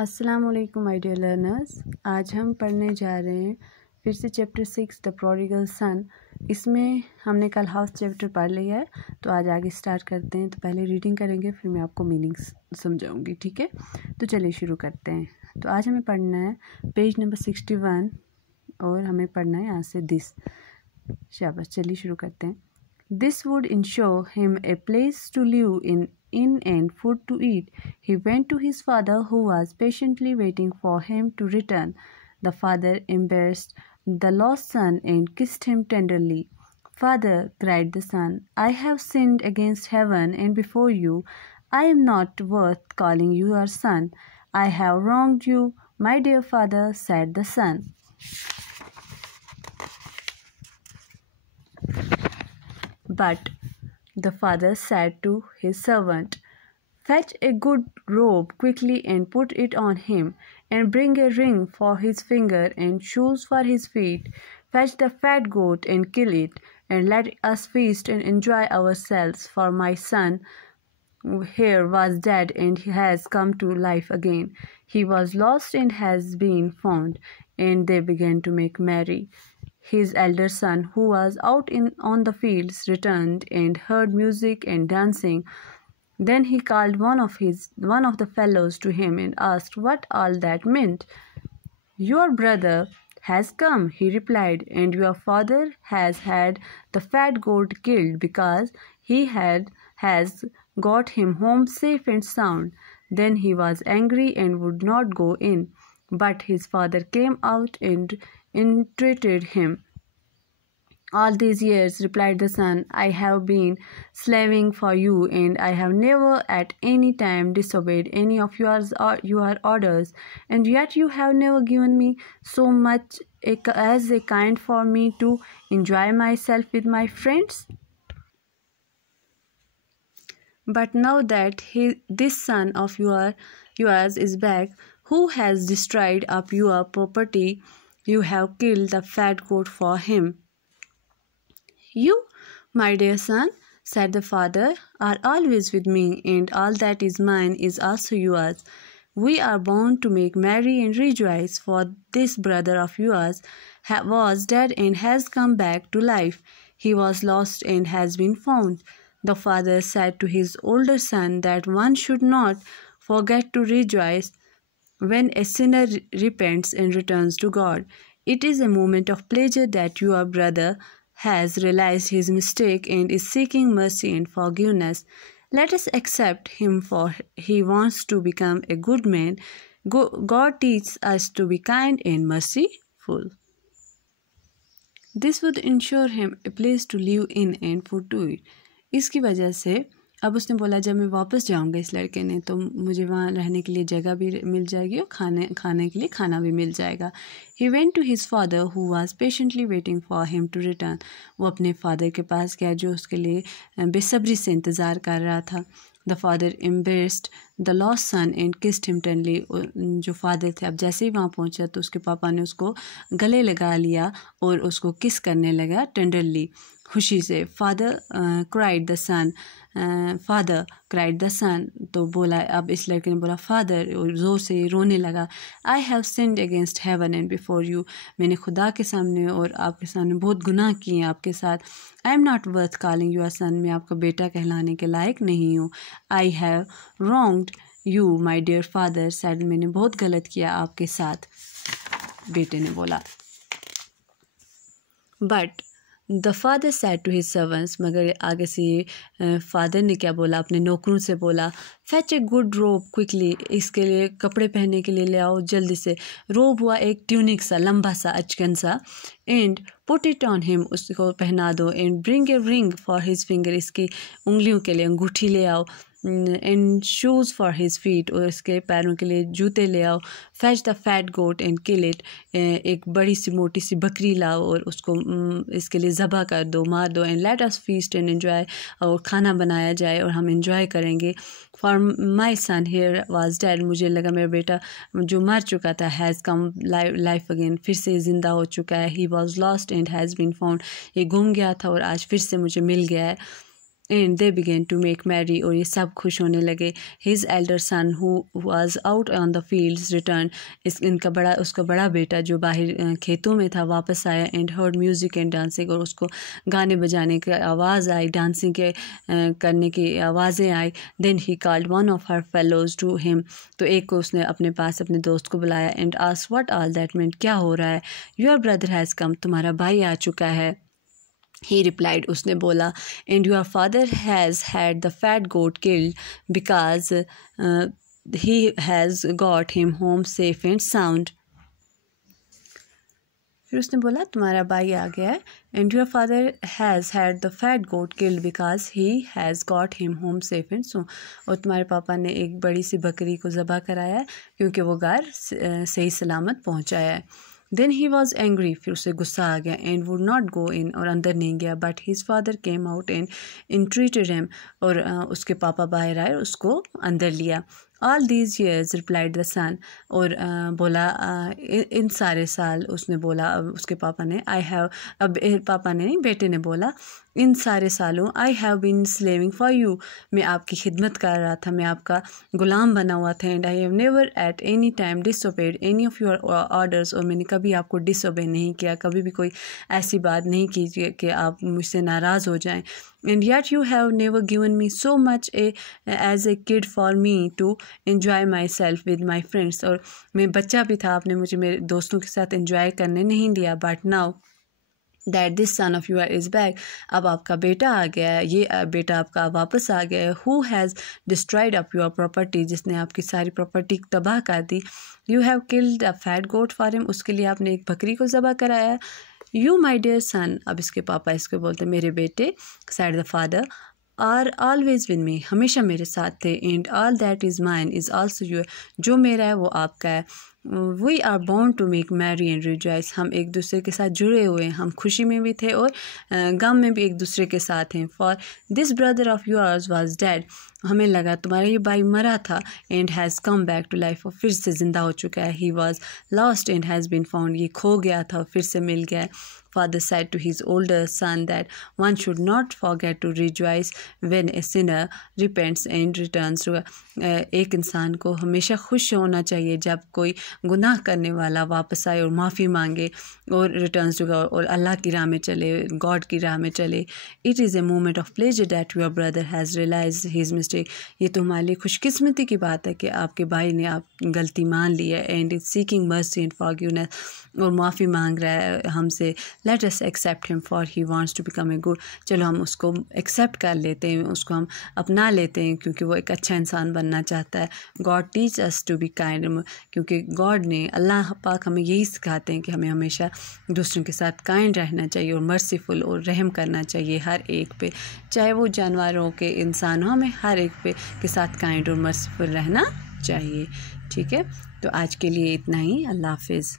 अस्सलाम वालेकुम my dear learners. आज हम पढ़ने जा रहे हैं फिर से चैप्टर 6 द प्रोडिगल सन। इसमें हमने कल हाफ चैप्टर पढ़ लिया है, तो आज आगे स्टार्ट करते हैं। तो पहले रीडिंग करेंगे, फिर मैं आपको मीनिंग्स समझाऊंगी, ठीक है। तो चलिए शुरू करते हैं। तो आज हमें पढ़ना है पेज नंबर 61 और हमें पढ़ना है यहाँ से दिस। शाबाश, चलिए शुरू करते हैं। This would ensure him a place to live in and food to eat. He went to his father, who was patiently waiting for him to return. The father embraced the lost son and kissed him tenderly. "Father," cried the son, "I have sinned against heaven and before you. I am not worth calling you your son. I have wronged you, my dear father," said the son. But the father said to his servant, "Fetch a good robe quickly and put it on him, and bring a ring for his finger and shoes for his feet. Fetch the fat goat and kill it, and let us feast and enjoy ourselves, for my son here was dead and he has come to life again. He was lost and has been found." And they began to make merry. His elder son, who was out on the fields, returned and heard music and dancing. Then he called one of the fellows to him and asked what all that meant. "Your brother has come," he replied, "and your father has had the fat goat killed because he has got him home safe and sound." Then he was angry and would not go in. But his father came out and entreated him. "All these years," replied the son, "I have been slaving for you, and I have never at any time disobeyed any of your orders, and yet you have never given me so much as a kind for me to enjoy myself with my friends. But now that this son of yours is back, who has destroyed up your property, you have killed the fat goat for him." "You, my dear son," said the father, "are always with me, and all that is mine is also yours. We are bound to make merry and rejoice, for this brother of yours was dead and has come back to life. He was lost and has been found." The father said to his older son that one should not forget to rejoice when a sinner repents and returns to God. It is a moment of pleasure that your brother has realized his mistake and is seeking mercy and forgiveness. Let us accept him, for he wants to become a good man. God teaches us to be kind and merciful. This would ensure him a place to live in and food to eat. इसकी वजह से अब उसने बोला, जब मैं वापस जाऊंगा इस लड़के ने, तो मुझे वहाँ रहने के लिए जगह भी मिल जाएगी और खाने के लिए खाना भी मिल जाएगा. He went to his father, who was patiently waiting for him to return. वो अपने फादर के पास गया जो उसके लिए बेसब्री से इंतज़ार कर रहा था. The father embraced the lost son and kissed him tenderly. जो फादर थे, अब जैसे ही वहाँ पहुँचा तो उसके पापा ने उसको गले लगा लिया और उसको किस करने लगा टेंडरली, खुशी से. फादर क्राइड द सन, तो बोला, अब इस लड़के ने बोला फादर, और ज़ोर से रोने लगा. "I have sinned against heaven and before you." मैंने खुदा के सामने और आपके सामने बहुत गुनाह किए हैं आपके साथ. "I am not worth calling you a son." मैं आपका बेटा कहलाने के लायक नहीं हूँ. "I have wronged you, my dear father," said, मैंने बहुत गलत किया आपके साथ, बेटे ने बोला. But the father said to his servants, मगर आगे से फादर ने क्या बोला, अपने नौकरों से बोला, "Fetch a good robe quickly." इसके लिए कपड़े पहनने के लिए ले आओ जल्दी से. रोब हुआ एक ट्यूनिक सा, लंबा सा, अचकन सा. "And put it on him." उसको पहना दो. "And bring a ring for his finger." इसकी उंगलियों के लिए अंगूठी ले आओ. "And shoes for his feet." और इसके पैरों के लिए जूते ले आओ. "Fetch the fat goat and kill it." एक बड़ी सी मोटी सी बकरी लाओ और उसको इसके लिए ज़बह कर दो, मार दो. "And let us feast and enjoy." और खाना बनाया जाए और हम enjoy करेंगे. "For my son here was dead." मुझे लगा मेरा बेटा जो मर चुका था, has come life again, फिर से ज़िंदा हो चुका है. "He was lost and has been found." ये गुम गया था और आज फिर से मुझे मिल गया है. and they began to make merry, और ये सब खुश होने लगे. His elder son who was out on the fields returned. उसका बड़ा बेटा जो बाहर खेतों में था वापस आया. And heard music and dancing, और उसको गाने बजाने की आवाज़ आई, डांसिंग के करने की आवाज़ें आई. Then he called one of her fellows to him. तो एक को उसने अपने पास अपने दोस्त को बुलाया. And asked what all that meant, क्या हो रहा है. Your brother has come, तुम्हारा भाई आ चुका है. He replied, उसने बोला, and your father has had the fat goat killed because he has got him home safe and sound. फिर उसने बोला तुम्हारा भाई आ गया है. And your father has had the fat goat killed because he has got him home safe and sound. और तुम्हारे पापा ने एक बड़ी सी बकरी को ज़बह कराया है क्योंकि वो घर सही सलामत पहुंचाया है. Then he was angry, फिर उसे गुस्सा आ गया. And would not go in, और अंदर नहीं गया. But his father came out and entreated him, और उसके पापा बाहर आए और उसको अंदर लिया. All these years, replied the son, और बोला इन सारे साल, उसने बोला उसके पापा ने. I have, अब पापा ने नहीं बेटे ने बोला, इन सारे सालों I have been slaving for you, मैं आपकी खिदमत कर रहा था, मैं आपका ग़ुलाम बना हुआ था. And I have never at any time disobeyed any of your orders, और मैंने कभी आपको disobey नहीं किया, कभी भी कोई ऐसी बात नहीं की कि आप मुझसे नाराज़ हो जाएं. And yet you have never given me so much as a kid for me to enjoy myself with my friends, और मैं बच्चा भी था, आपने मुझे मेरे दोस्तों के साथ enjoy करने नहीं दिया. But now that this son of yours is back, अब आपका बेटा आ गया है, ये बेटा आपका वापस आ गया है. Who has destroyed up your property, जिसने आपकी सारी प्रॉपर्टी तबाह कर दी. You have killed a fat goat for him, उसके लिए आपने एक बकरी को ज़बह कराया. You my dear son, अब इसके पापा इसको बोलते मेरे बेटे, said the father, are always with me, हमेशा मेरे साथ थे. And all that is mine is also yours, जो मेरा है वो आपका है. We are born to make merry and rejoice, हम एक दूसरे के साथ जुड़े हुए हैं, हम खुशी में भी थे और गम में भी एक दूसरे के साथ हैं. For this brother of yours was dead, हमें लगा तुम्हारा ये भाई मरा था. And has come back to life, और फिर से ज़िंदा हो चुका है. He was lost and has been found, ये खो गया था और फिर से मिल गया है. Father said to his older son that one should not forget to rejoice when a sinner repents and returns to एक इंसान को हमेशा खुश होना चाहिए जब कोई गुनाह करने वाला वापस आए और माफ़ी मांगे और रिटर्न्स टू गॉड, और अल्लाह की राह में चले, गॉड की राह में चले. It is a moment of pleasure that your brother has realise his mistake, ये तो हमारे लिए खुशकिस्मती की बात है कि आपके भाई ने आप गलती मान ली है. And is seeking mercy and forgiveness, और माफ़ी मांग रहा है हमसे. Let us accept him for he wants to become a good, चलो हम उसको एक्सेप्ट कर लेते हैं, उसको हम अपना लेते हैं क्योंकि वो एक अच्छा इंसान बनना चाहता है. God teach us to be kind, क्योंकि गॉड ने, अल्लाह पाक हमें यही सिखाते हैं कि हमें हमेशा दूसरों के साथ काइंड रहना चाहिए और मर्सीफुल और रहम करना चाहिए हर एक पे, चाहे वो जानवरों के इंसान हो, हमें हर एक पे के साथ काइंड और मर्सीफुल रहना चाहिए. ठीक है, तो आज के लिए इतना ही. अल्लाह हाफिज़.